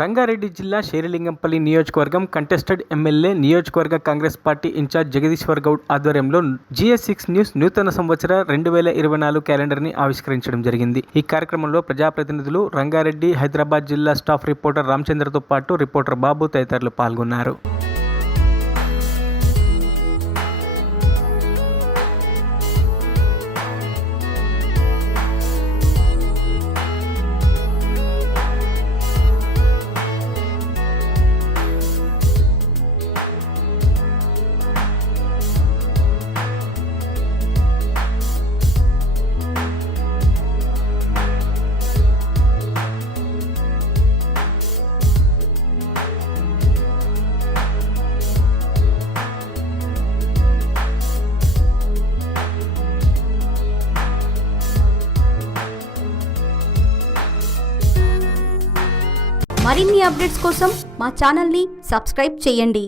రంగారెడ్డి జిల్లా శేరిలింగంపల్లి నియోజకవర్గం contested MLA నియోజకవర్గ కాంగ్రెస్ పార్టీ ఇన్ఛార్జ్ జగదీశ్వర్ గౌడ్ ఆధ్వర్యంలో GS6 న్యూస్ నూతన సంవత్సర 2024 క్యాలెండర్ని ఆవిష్కరించడం జరిగింది. ఈ కార్యక్రమంలో ప్రజాప్రతినిధులు, రంగారెడ్డి, హైదరాబాద్ జిల్లా స్టాఫ్ రిపోర్టర్ రామచంద్రతో పాటు రిపోర్టర్ బాబు తదితరులు పాల్గొన్నారు. మరిన్ని అప్డేట్స్ కోసం మా ఛానల్ని సబ్స్క్రైబ్ చేయండి.